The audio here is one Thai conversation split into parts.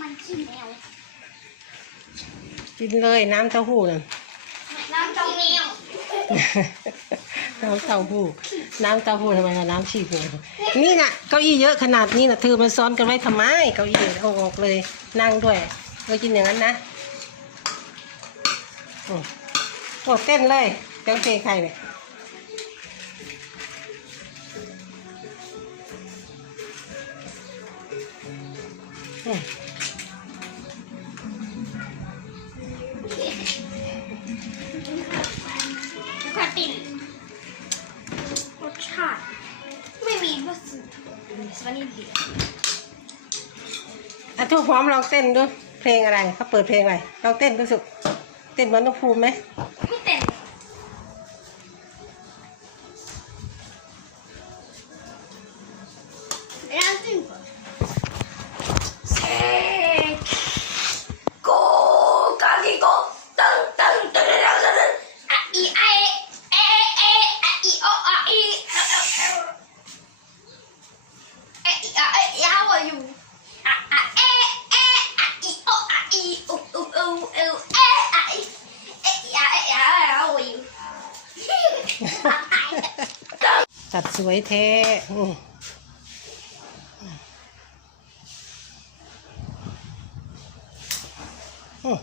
มันขี้แมวกินเลยน้ำเต้าหู้นั่นน้ำเต้าแมวน้ำเต้าหู้ น้ำเต้าหู้ทำไมล่ะน้ำชีฟูนี่น่ะเก้าอี้เยอะขนาดนี้น่ะเธอมาซ้อนกันไว้ทำไมเก้าอี้เอาออกเลยนั่งด้วยเรากินอย่างนั้นนะโอ้โอ้เต้นเลยเจ้าเพลงใครเนี่ยอืม ตินรสชาติ ไม่มีรสสูตรสวานิเดียอะทุกพร้อมลองเต้นดูเพลงอะไรเขาเปิดเพลงอะไรลองเต้นดูสุเต้นเหมือนนกภูมิไหมไม่เต็มร้านจิ้มก่อนเซ็กโกกาลิโกตังตังตังตังตังอะอีไอเอเออะอีโออะอีเอเออีอะเอยาวอยู่อะอะเอเออะอีโออะอีอุอุอุอุเออะอีเอยาเอยาวอยู่ ตัดสวยแท้อืมอืม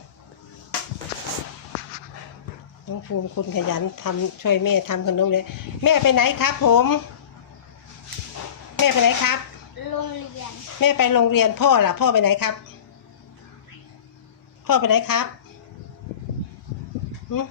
น้องภูมิคุณขยันทำช่วยแม่ทำขนมเลยแม่ไปไหนครับผม แม่ไปไหนครับ โรงเรียน แม่ไปโรงเรียนพ่อล่ะ พ่อไปไหนครับ พ่อไปไหนครับหืม